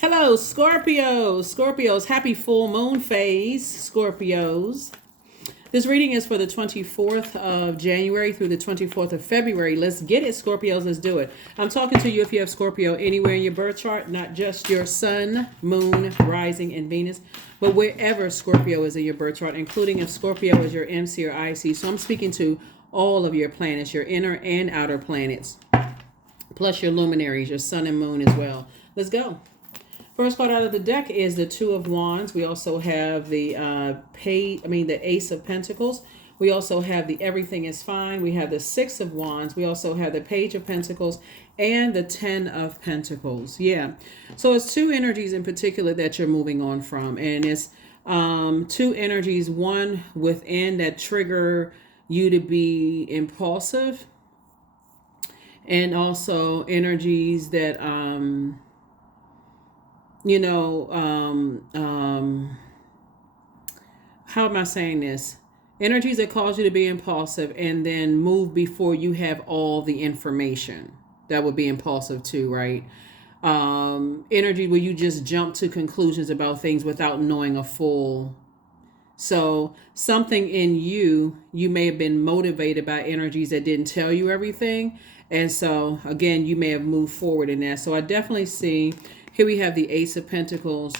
Hello, Scorpios. Scorpios, happy full moon phase, Scorpios. This reading is for the 24th of January through the 24th of February. Let's get it, Scorpios. Let's do it. I'm talking to you if you have Scorpio anywhere in your birth chart, not just your sun, moon, rising, and Venus, but wherever Scorpio is in your birth chart, including if Scorpio is your MC or IC. So I'm speaking to all of your planets, your inner and outer planets, plus your luminaries, your sun and moon as well. Let's go. First card out of the deck is the Two of Wands. We also have the the Ace of Pentacles. We also have the Everything is Fine. We have the Six of Wands. We also have the Page of Pentacles and the Ten of Pentacles. Yeah. So it's two energies in particular that you're moving on from. And it's two energies, one within that trigger you to be impulsive, and also energies that how am I saying this? Energies that cause you to be impulsive and then move before you have all the information. That would be impulsive too, right? Energy where you just jump to conclusions about things without knowing a full. So something in you may have been motivated by energies that didn't tell you everything. And so again, you may have moved forward in that. So I definitely see, here we have the Ace of Pentacles.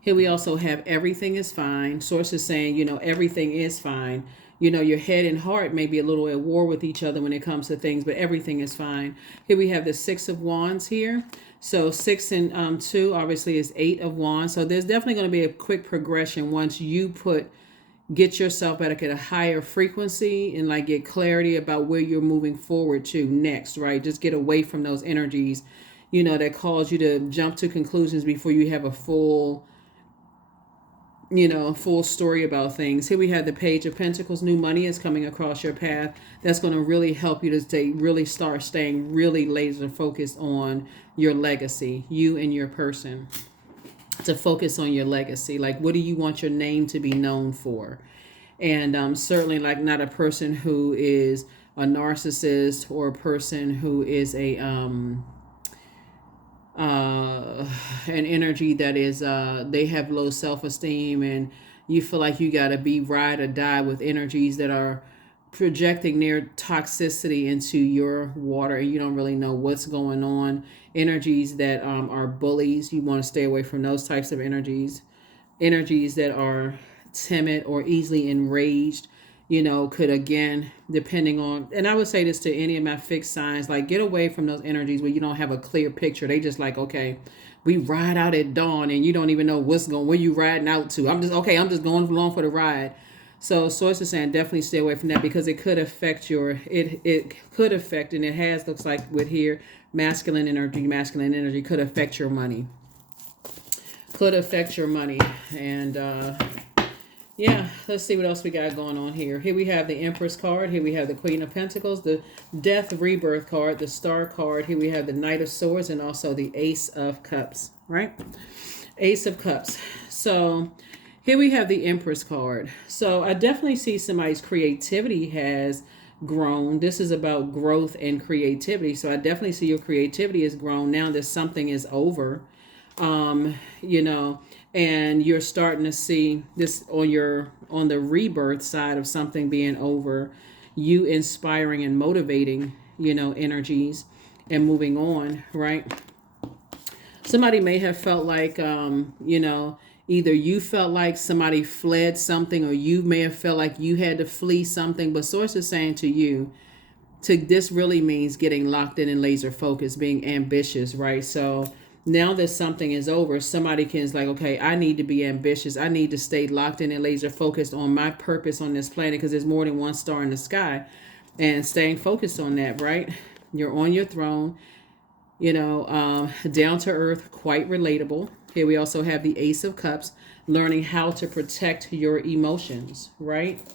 Here we also have Everything is Fine. Source is saying, everything is fine. Your head and heart may be a little at war with each other when it comes to things, but everything is fine. Here we have the Six of Wands here. So 6 and 2 obviously is 8 of Wands. So there's definitely going to be a quick progression once you get yourself back at a higher frequency and get clarity about where you're moving forward to next, right? Just get away from those energies, that cause you to jump to conclusions before you have a full story about things. Here we have the Page of Pentacles. New money is coming across your path. That's going to really help you to start staying really laser focused on your legacy, you and your person. To focus on your legacy. Like, what do you want your name to be known for? And certainly not a person who is a narcissist or a person who is an energy that is they have low self-esteem, and you feel like you got to be ride or die with energies that are projecting their toxicity into your water, and you don't really know what's going on. Energies that are bullies, you want to stay away from those types of energies. Energies that are timid or easily enraged, could, again, depending on, and I would say this to any of my fixed signs, get away from those energies where you don't have a clear picture. They just okay, we ride out at dawn and you don't even know where you riding out to. I'm just going along for the ride. So source is saying definitely stay away from that, because it could affect it could affect, and it has, looks like with here, masculine energy could affect your money. And yeah, let's see what else we got going on here. Here we have the Empress card. Here we have the Queen of Pentacles, the Death Rebirth card, the Star card. Here we have the Knight of Swords, and also the Ace of Cups, right? Ace of Cups. So here we have the Empress card. So I definitely see somebody's creativity has grown. This is about growth and creativity. So I definitely see your creativity has grown now that something is over. And you're starting to see this on the rebirth side of something being over, you inspiring and motivating, energies and moving on, right? Somebody may have felt like, either you felt like somebody fled something, or you may have felt like you had to flee something, but source is saying to you, this really means getting locked in and laser focused, being ambitious, right? So now that something is over, somebody can okay, I need to be ambitious. I need to stay locked in and laser focused on my purpose on this planet, because there's more than one star in the sky, and staying focused on that, right? You're on your throne, down to earth, quite relatable. Here we also have the Ace of Cups, learning how to protect your emotions, right?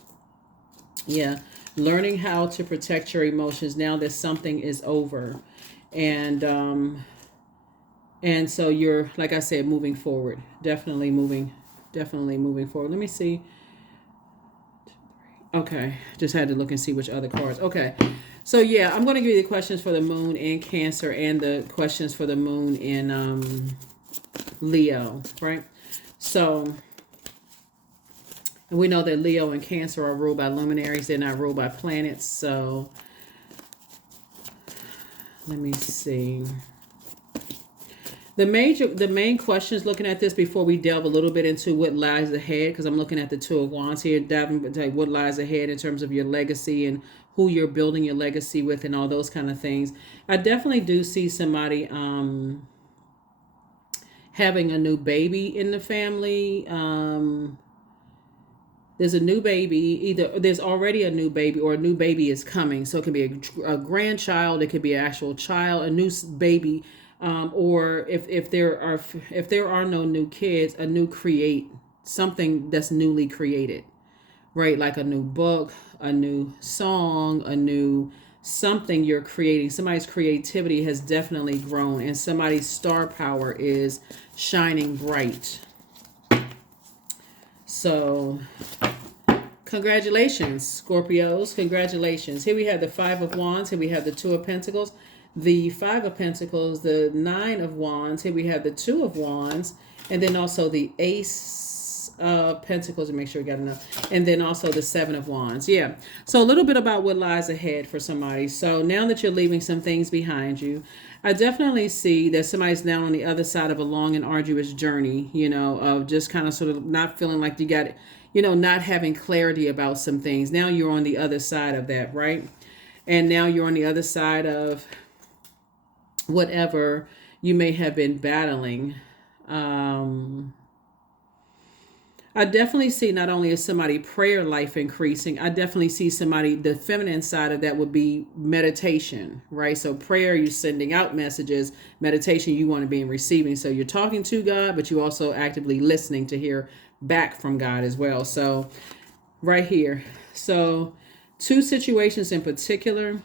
Yeah, learning how to protect your emotions now that something is over. And so you're, like I said, moving forward, definitely moving forward. Let me see. Okay, just had to look and see which other cards. Okay, So yeah, I'm going to give you the questions for the moon in Cancer and the questions for the moon in Leo, right? So we know that Leo and Cancer are ruled by luminaries. They're not ruled by planets. So let me see. The main questions looking at this before we delve a little bit into what lies ahead, because I'm looking at the Two of Wands here, diving into what lies ahead in terms of your legacy and who you're building your legacy with and all those kind of things. I definitely do see somebody having a new baby in the family. There's a new baby, either there's already a new baby or a new baby is coming. So it could be a grandchild, it could be an actual child, a new baby, or if there are no new kids, a new create something that's newly created, right? Like a new book, a new song, a new something you're creating. Somebody's creativity has definitely grown, and somebody's star power is shining bright. So congratulations, Scorpios. Congratulations. Here we have the Five of Wands. Here we have the Two of Pentacles. The Five of Pentacles, the Nine of Wands. Here we have the Two of Wands. And then also the Ace of Pentacles, to make sure we got enough. And then also the Seven of Wands. Yeah. So a little bit about what lies ahead for somebody. So now that you're leaving some things behind you, I definitely see that somebody's now on the other side of a long and arduous journey, of just kind of sort of not feeling like you got it, not having clarity about some things. Now you're on the other side of that, right? And now you're on the other side of whatever you may have been battling. I definitely see not only is somebody prayer life increasing, I definitely see somebody, the feminine side of that would be meditation, right? So prayer, you're sending out messages. Meditation, you want to be in receiving. So you're talking to God, but you also actively listening to hear back from God as well. So right here. So two situations in particular.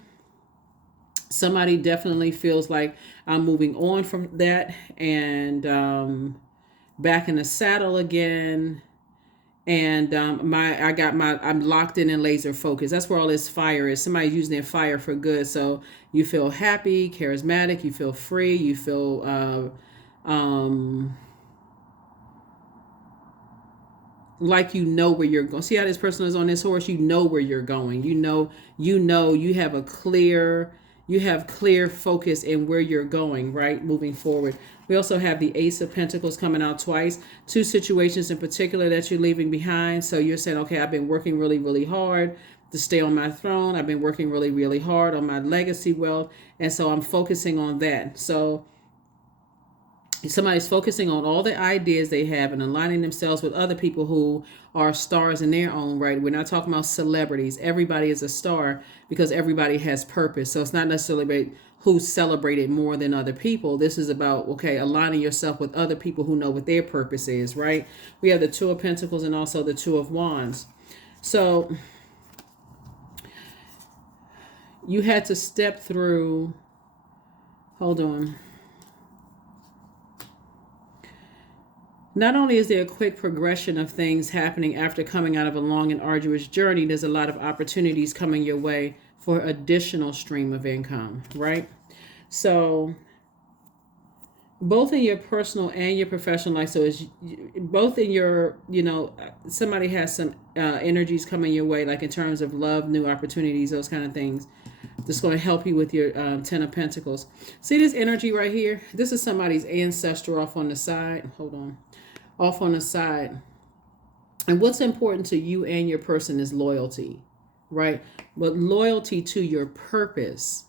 Somebody definitely feels like I'm moving on from that and back in the saddle again. And I'm locked in and laser focused. That's where all this fire is. Somebody's using their fire for good. So you feel happy, charismatic, you feel free, you feel like you know where you're going. See how this person is on this horse? You know where you're going. You have clear focus in where you're going, right? Moving forward. We also have the Ace of Pentacles coming out twice. Two situations in particular that you're leaving behind. So you're saying, okay, I've been working really, really hard to stay on my throne. I've been working really, really hard on my legacy wealth. And so I'm focusing on that. So somebody's focusing on all the ideas they have and aligning themselves with other people who are stars in their own right. We're not talking about celebrities. Everybody is a star because everybody has purpose. So it's not necessarily about who's celebrated more than other people. This is about, okay, aligning yourself with other people who know what their purpose is, right? We have the Two of Pentacles and also the Two of Wands. So you had to step through, hold on. Not only is there a quick progression of things happening after coming out of a long and arduous journey, there's a lot of opportunities coming your way for additional stream of income, right? So both in your personal and your professional life, so it's both in your, somebody has some energies coming your way, like in terms of love, new opportunities, those kind of things. That's going to help you with your Ten of Pentacles. See this energy right here? This is somebody's ancestor off on the side. Hold on. Off on the side. And what's important to you and your person is loyalty, right? But loyalty to your purpose,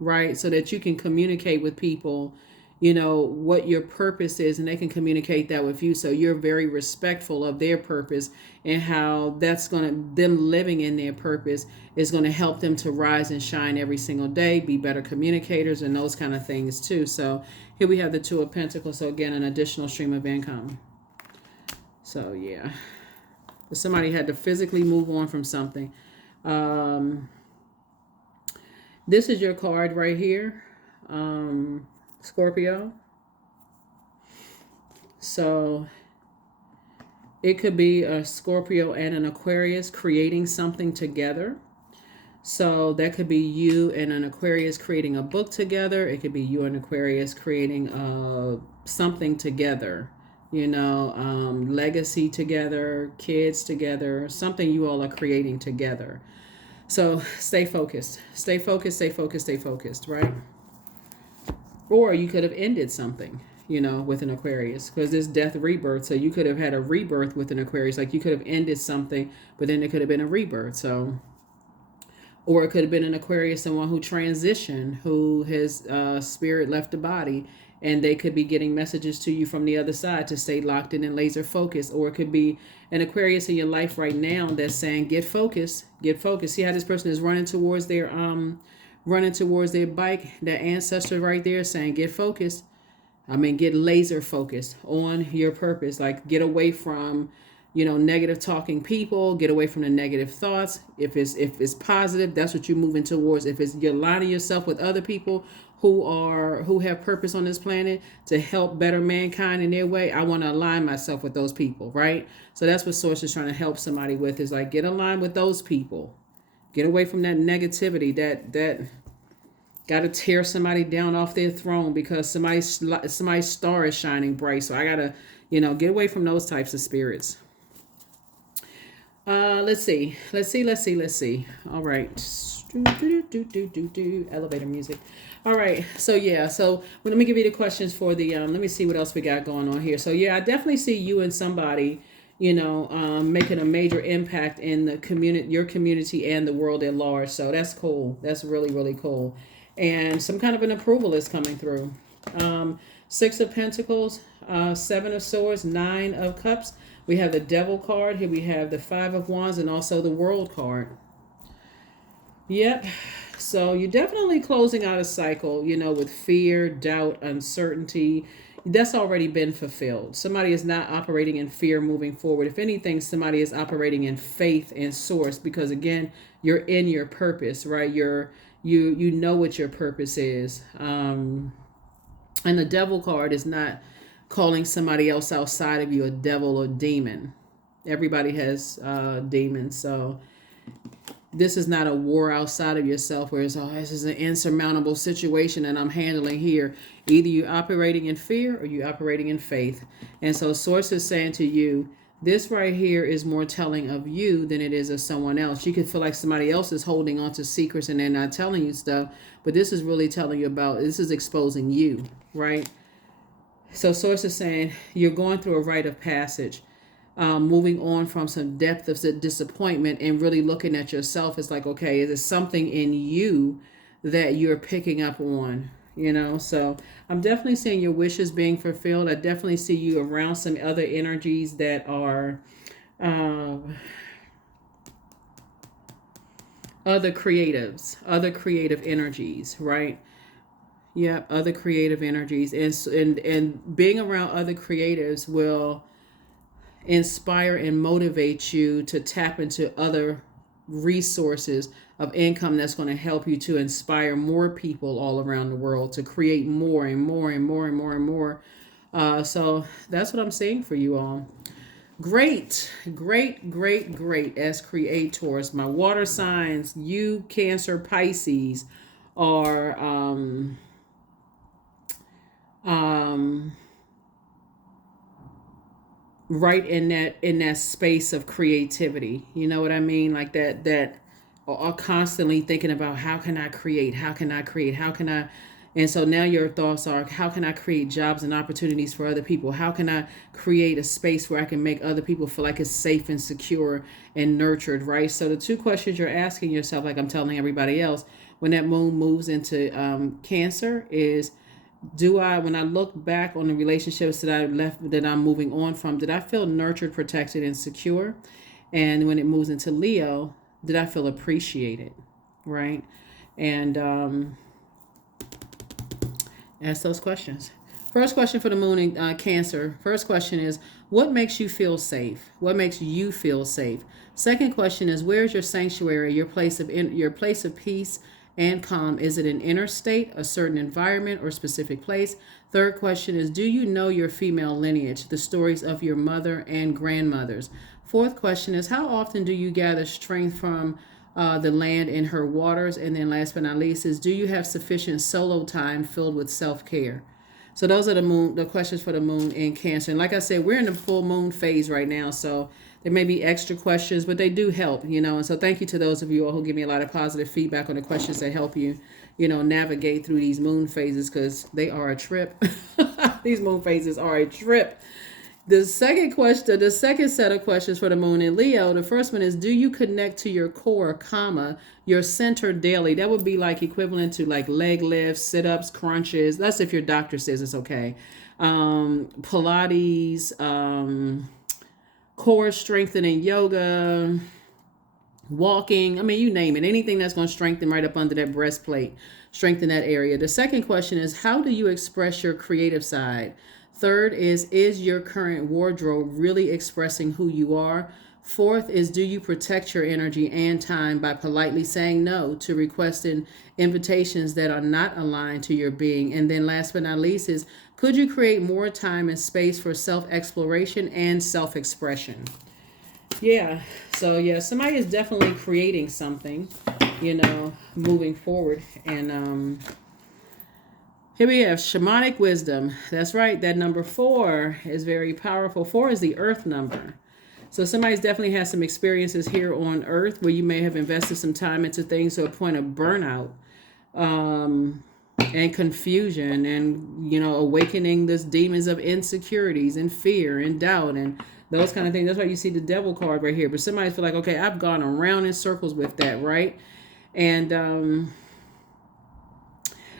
right? So that you can communicate with people, what your purpose is, and they can communicate that with you. So you're very respectful of their purpose and how them living in their purpose is going to help them to rise and shine every single day, be better communicators and those kind of things too. So here we have the Two of Pentacles. So again, an additional stream of income. So yeah, if somebody had to physically move on from something. This is your card right here, Scorpio. So it could be a Scorpio and an Aquarius creating something together. So that could be you and an Aquarius creating a book together. It could be you and Aquarius creating something together, legacy together, kids together, something you all are creating together. So stay focused, stay focused, stay focused, stay focused, right? Or you could have ended something, with an Aquarius, because this death rebirth. So you could have had a rebirth with an Aquarius. Like you could have ended something, but then it could have been a rebirth. So, or it could have been an Aquarius, someone who transitioned, who his spirit left the body, and they could be getting messages to you from the other side to stay locked in and laser focused. Or it could be an Aquarius in your life right now that's saying, get focused, get focused. See how this person is running towards their bike, that ancestor right there saying, get focused. Get laser focused on your purpose. Like, get away from, negative talking people. Get away from the negative thoughts. If it's positive, that's what you're moving towards. If it's you're aligning yourself with other people who have purpose on this planet to help better mankind in their way, I want to align myself with those people, right? So that's what Source is trying to help somebody with, is like, get aligned with those people. Get away from that negativity that got to tear somebody down off their throne because somebody's star is shining bright. So I got to, get away from those types of spirits. Let's see. All right. Elevator music. All right. So yeah. So let me give you the questions for the. Let me see what else we got going on here. So yeah, I definitely see you and somebody, making a major impact in the community, your community, and the world at large. So that's cool. That's really, really cool. And some kind of an approval is coming through. Six of Pentacles, Seven of Swords, Nine of Cups. We have the Devil card. Here we have the Five of Wands and also the World card. Yep. So you're definitely closing out a cycle, with fear, doubt, uncertainty. That's already been fulfilled. Somebody is not operating in fear moving forward. If anything, somebody is operating in faith and Source, because again, you're in your purpose, right? You know what your purpose is. And the Devil card is not calling somebody else outside of you a devil or demon. Everybody has demons. So this is not a war outside of yourself where it's, this is an insurmountable situation and I'm handling here. Either you're operating in fear or you're operating in faith. And so Source is saying to you, this right here is more telling of you than it is of someone else. You could feel like somebody else is holding on to secrets and they're not telling you stuff, but this is really telling you about, this is exposing you, right? So Source is saying you're going through a rite of passage, moving on from some depth of disappointment and really looking at yourself. It's like, okay, is there something in you that you're picking up on? So I'm definitely seeing your wishes being fulfilled. I definitely see you around some other energies that are other creative energies, right? Yeah, other creative energies. And being around other creatives will inspire and motivate you to tap into other resources of income that's going to help you to inspire more people all around the world to create more and more and more and more and more. So that's what I'm saying for you all. Great, great, great, great as creators. My water signs, you Cancer, Pisces, are right in that space of creativity. You know what I mean? Like that are constantly thinking about, how can I create, and so now your thoughts are, how can I create jobs and opportunities for other people? How can I create a space where I can make other people feel like it's safe and secure and nurtured, right? So the two questions you're asking yourself, like I'm telling everybody else, when that moon moves into Cancer, is, when I look back on the relationships that I left, that I'm moving on from, did I feel nurtured, protected, and secure? And when it moves into Leo, did I feel appreciated, right? And ask those questions. First question for the moon in Cancer. First question is, what makes you feel safe? What makes you feel safe? Second question is, where's your sanctuary, your place of peace and calm? Is it an inner state, a certain environment, or specific place? Third question is, do you know your female lineage, the stories of your mother and grandmothers? Fourth question is, how often do you gather strength from the land and her waters. And then last but not least is, do you have sufficient solo time filled with self-care? So those are the questions for the moon in Cancer. And like I said, we're in the full moon phase right now. So there may be extra questions, but they do help, And so thank you to those of you all who give me a lot of positive feedback on the questions that help you, navigate through these moon phases, because they are a trip. These moon phases are a trip. The second set of questions for the moon in Leo, the first one is, do you connect to your core, your center daily? That would be like equivalent to like leg lifts, sit-ups, crunches. That's if your doctor says it's okay. Pilates, core strengthening yoga, walking. I mean, you name it. Anything that's going to strengthen right up under that breastplate, strengthen that area. The second question is, how do you express your creative side? Third is your current wardrobe really expressing who you are? Fourth is, do you protect your energy and time by politely saying no to requesting invitations that are not aligned to your being? And then last but not least is, could you create more time and space for self-exploration and self-expression? Yeah, so yeah, somebody is definitely creating something, moving forward. And here we have shamanic wisdom. That's right. That number 4 is very powerful. 4 is the earth number. So somebody's definitely has some experiences here on earth where you may have invested some time into things to a point of burnout, and confusion, and, awakening these demons of insecurities and fear and doubt and those kind of things. That's why you see the devil card right here. But somebody feel like, okay, I've gone around in circles with that, right? And,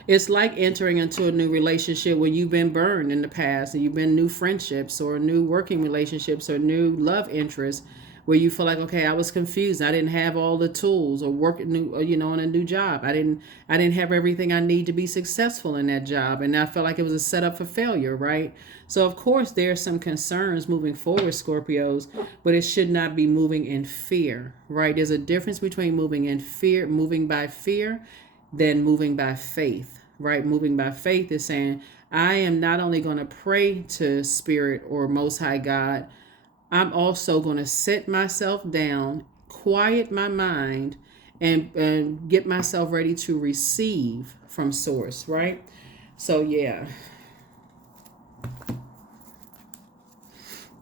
it's like entering into a new relationship where you've been burned in the past, and you've been new friendships or new working relationships or new love interests where you feel like, okay, I was confused. I didn't have all the tools, or work new, on a new job. I didn't have everything I need to be successful in that job. And I felt like it was a setup for failure, right? So of course there are some concerns moving forward, Scorpios, but it should not be moving in fear, right? There's a difference between moving in fear, moving by fear, than moving by faith. Right? Moving by faith is saying, I am not only going to pray to Spirit or Most High God, I'm also going to sit myself down, quiet my mind, and get myself ready to receive from Source, right? So yeah.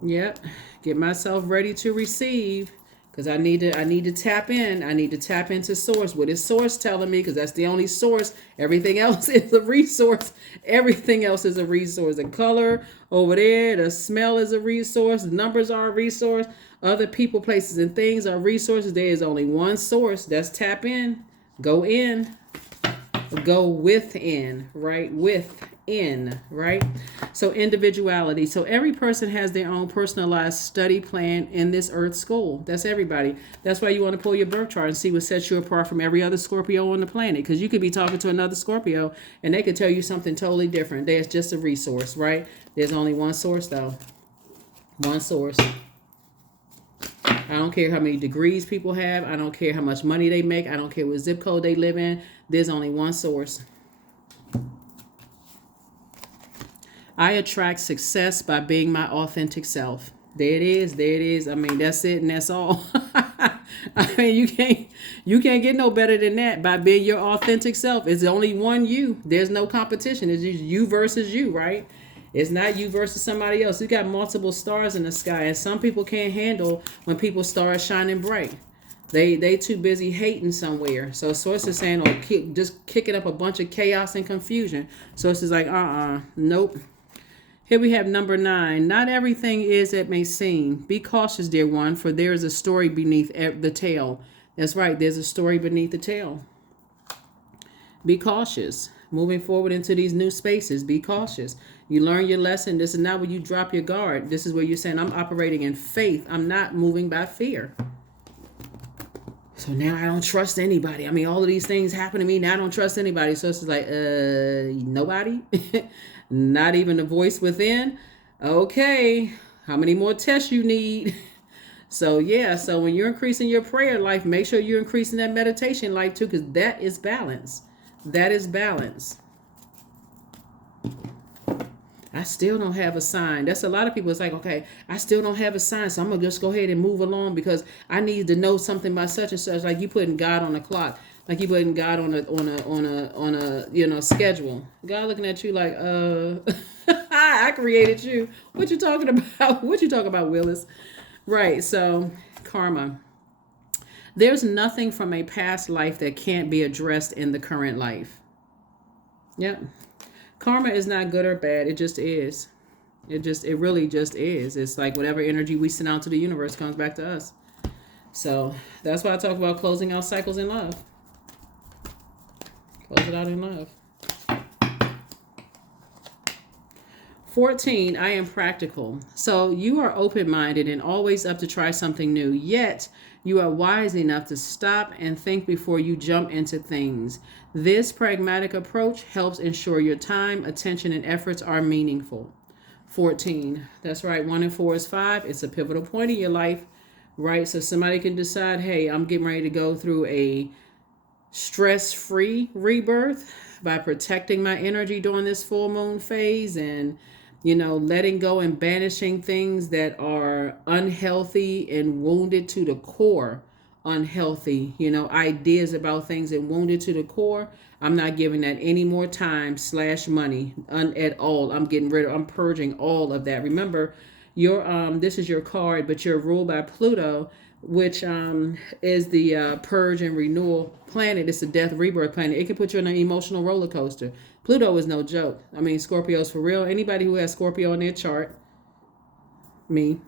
Yep. Get myself ready to receive. Because I need to tap in. I need to tap into Source. What is Source telling me? Because that's the only source. Everything else is a resource. Everything else is a resource. The color over there, the smell is a resource. The numbers are a resource. Other people, places, and things are resources. There is only one source. That's tap in. Go in. Go within, right? Within, right? So individuality. So every person has their own personalized study plan in this earth school. That's everybody. That's why you want to pull your birth chart and see what sets you apart from every other Scorpio on the planet. Because you could be talking to another Scorpio and they could tell you something totally different. There's just a resource, right? There's only one source though. One source. I don't care how many degrees people have. I don't care how much money they make. I don't care what zip code they live in. There's only one source. I attract success by being my authentic self. There it is. There it is. I mean, that's it, and that's all. I mean, you can't get no better than that by being your authentic self. It's only one you. There's no competition. It's just you versus you, right? It's not you versus somebody else. You got multiple stars in the sky, and some people can't handle when people start shining bright. They too busy hating somewhere. So Source is saying, just kicking up a bunch of chaos and confusion. Source is like, nope. Here we have number 9. Not everything is as it may seem. Be cautious, dear one, for there is a story beneath the tale. That's right. There's a story beneath the tale. Be cautious. Moving forward into these new spaces, be cautious. You learn your lesson. This is not where you drop your guard. This is where you're saying, I'm operating in faith. I'm not moving by fear. So now I don't trust anybody. I mean, all of these things happen to me. Now I don't trust anybody. So it's like, nobody? Not even the voice within? Okay. How many more tests you need? So yeah, so when you're increasing your prayer life, make sure you're increasing that meditation life too, because that is balance. That is balance. I still don't have a sign. That's a lot of people. It's like, okay, I still don't have a sign, so I'm gonna just go ahead and move along because I need to know something by such and such. Like you putting God on the clock, like you putting God on a schedule. God looking at you like, I created you. What you talking about? What you talking about, Willis? Right. So karma. There's nothing from a past life that can't be addressed in the current life. Yep. Karma is not good or bad. It just is. It really just is. It's like whatever energy we send out to the universe comes back to us. So that's why I talk about closing out cycles in love. Close it out in love. 14, I am practical. So you are open-minded and always up to try something new. Yet you are wise enough to stop and think before you jump into things. This pragmatic approach helps ensure your time, attention, and efforts are meaningful. 14. That's right. 1 and 4 is 5. It's a pivotal point in your life, right? So somebody can decide, hey, I'm getting ready to go through a stress-free rebirth by protecting my energy during this full moon phase and letting go and banishing things that are unhealthy and wounded to the core, unhealthy, ideas about things and wounded to the core. I'm not giving that any more time / money at all. I'm purging all of that. Remember, this is your card, but you're ruled by Pluto, which is the purge and renewal planet. It's a death rebirth planet. It can put you on an emotional roller coaster. Pluto is no joke. I mean, Scorpio's for real. Anybody who has Scorpio in their chart, me,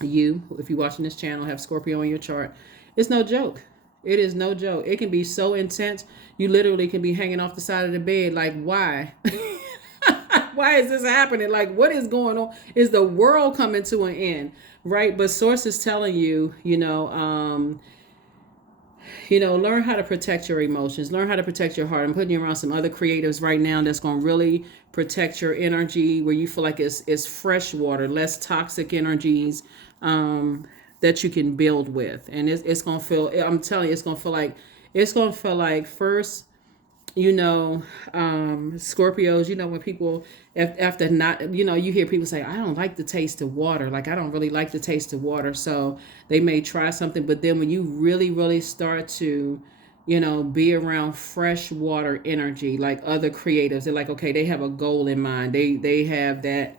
you, if you're watching this channel, have Scorpio in your chart, it's no joke. It is no joke. It can be so intense. You literally can be hanging off the side of the bed like, why? Why is this happening? Like, what is going on? Is the world coming to an end? Right? But source is telling you, learn how to protect your emotions. Learn how to protect your heart. I'm putting you around some other creatives right now that's going to really protect your energy where you feel like it's fresh water, less toxic energies that you can build with. And it's going to feel, I'm telling you, it's going to feel like first, Scorpios, when people after not, you hear people say, I don't like the taste of water. Like, I don't really like the taste of water. So they may try something, but then when you really, really start to, be around fresh water energy, like other creatives, they're like, okay, they have a goal in mind. They have that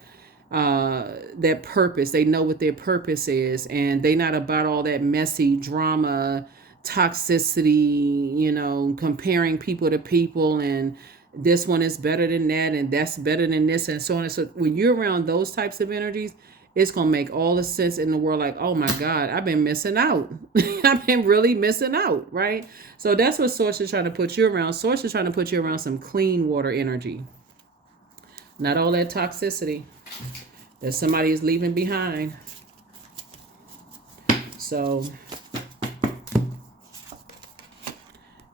purpose. They know what their purpose is, and they not about all that messy drama, toxicity, comparing people to people, and this one is better than that, and that's better than this, and so on and so. When you're around those types of energies, it's going to make all the sense in the world. Like, oh my God, I've been missing out. I've been really missing out, right? So that's what Source is trying to put you around. Source is trying to put you around some clean water energy. Not all that toxicity that somebody is leaving behind. So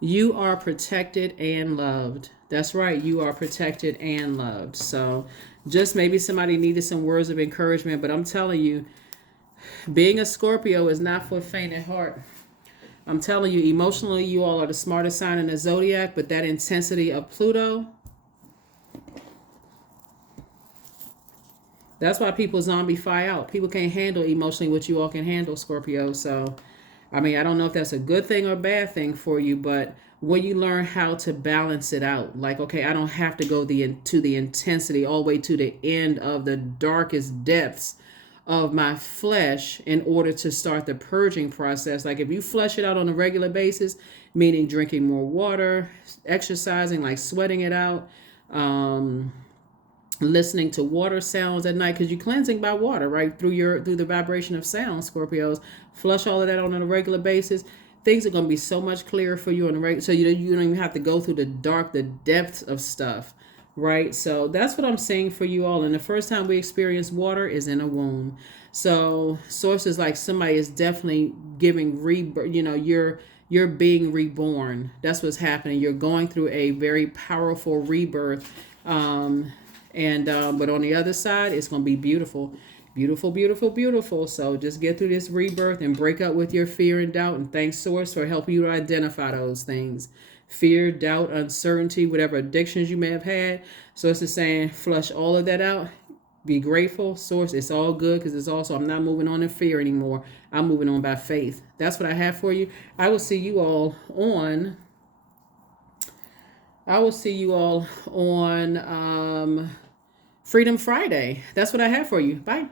you are protected and loved. That's right. You are protected and loved. So just maybe somebody needed some words of encouragement, but I'm telling you, being a Scorpio is not for faint at heart. I'm telling you, emotionally, you all are the smartest sign in the Zodiac, but that intensity of Pluto, that's why people zombify out. People can't handle emotionally what you all can handle, Scorpio. So I mean, I don't know if that's a good thing or a bad thing for you, but when you learn how to balance it out, like, okay, I don't have to go to the intensity all the way to the end of the darkest depths of my flesh in order to start the purging process. Like if you flesh it out on a regular basis, meaning drinking more water, exercising, like sweating it out, listening to water sounds at night, because you're cleansing by water, right? Through the vibration of sound, Scorpios. Flush all of that on a regular basis. Things are going to be so much clearer for you on a regular, so you don't even have to go through the depths of stuff, right? So that's what I'm saying for you all. And the first time we experience water is in a womb. So sources like somebody is definitely giving rebirth. You're being reborn. That's what's happening. You're going through a very powerful rebirth. But on the other side, it's going to be beautiful. Beautiful, beautiful, beautiful. So just get through this rebirth and break up with your fear and doubt, and thank Source for helping you to identify those things. fear, doubt, uncertainty, whatever addictions you may have had. So it's just saying, flush all of that out. Be grateful, source. It's all good because it's also, I'm not moving on in fear anymore. I'm moving on by faith. That's what I have for you. I will see you all on. Freedom Friday. That's what I have for you. Bye.